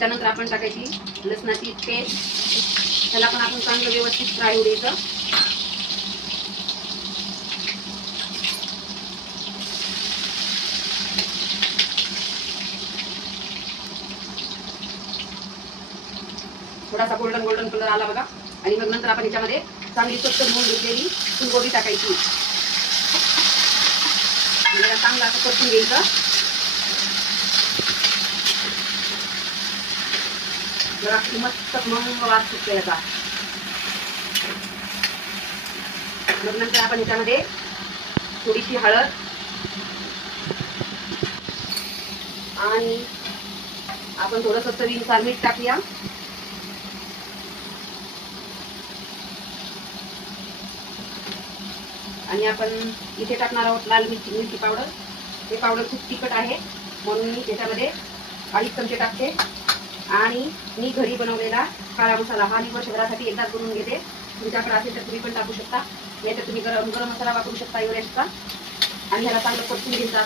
त्याच्यानंतर आपण टाकायची लसणाची पेस्ट, त्याला पण आपण चांगलं व्यवस्थित फ्राय होऊ द्यायचं. थोडासा गोल्डन गोल्डन कलर आला बघा. आणि मग नंतर आपण याच्यामध्ये चांगली स्वच्छ धुवून घेतलेली फुलगोबी टाकायची. याला चांगलं असं परतून घ्यायचं. जरा मस्त मग वास सुटतो याचा. मग नंतर आपण याच्यामध्ये थोडीशी हळद आणि आपण थोडंसं चवीनुसार मीठ टाकूया. आणि आपण इथे टाकणार आहोत लाल मिरची पावडर. हे पावडर खूप तिखट आहे म्हणून मी त्याच्यामध्ये 2.5 चमचे टाकते. आणि मी घरी बनवलेला काळा मसाला हा मी वर्षभरासाठी एकदाच बनवून घेते. तुमच्याकडे असेल तर तुम्ही पण टाकू शकता. नाहीतर तुम्ही गरम मसाला वापरू शकता एव्हरेस्टचा. आणि ह्याला चांगलं परतून घ्यायचं.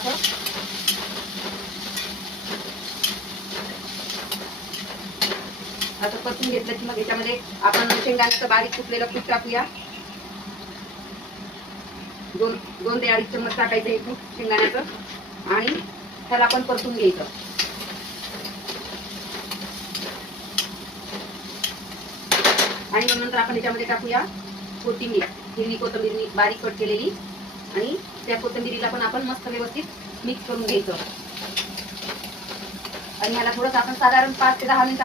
असं परतून घेतलं की मग याच्यामध्ये आपण शेंगदाण्याचं बारीक कुटलेलं पीठ टाकूया. 2 ते 2.5 चम्मच टाकायचं हे पीठ शेंगदाण्याचं. आणि त्याला आपण परतून घ्यायचं. आणि मग नंतर आपण याच्यामध्ये टाकूया कोथिंबीर, हिरवी कोथिंबीर बारीक कट केलेली. आणि त्या कोथिंबीरीला पण आपण मस्त व्यवस्थित मिक्स करून घ्यायचं. आणि ह्याला थोडंसं आपण साधारण 5 ते 10 मिनिटं